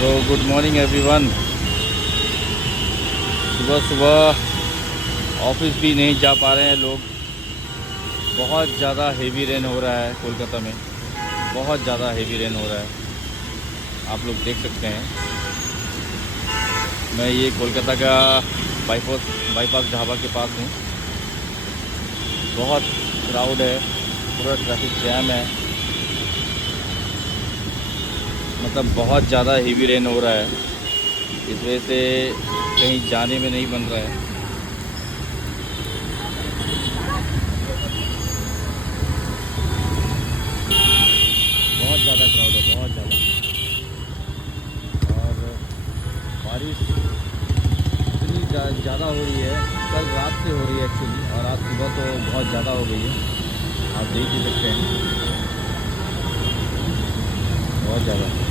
तो good morning everyone. सुबह सुबह ऑफिस भी नहीं जा पा रहे हैं लोग। बहुत ज़्यादा हेवी रेन हो रहा है कोलकाता में, बहुत ज़्यादा हेवी रेन हो रहा है, आप लोग देख सकते हैं। मैं ये कोलकाता का बाईपास ढाबा के पास हूँ। बहुत क्राउड है, पूरा ट्रैफिक जैम है, मतलब बहुत ज़्यादा हेवी रेन हो रहा है। इस वजह से कहीं जाने में नहीं बन रहा है। बहुत ज़्यादा क्राउड है, बहुत ज़्यादा। और बारिश इतनी ज़्यादा हो रही है, कल रात से हो रही है एक्चुअली, और आज सुबह तो बहुत ज़्यादा हो गई है, आप देख ही सकते हैं, बहुत ज़्यादा।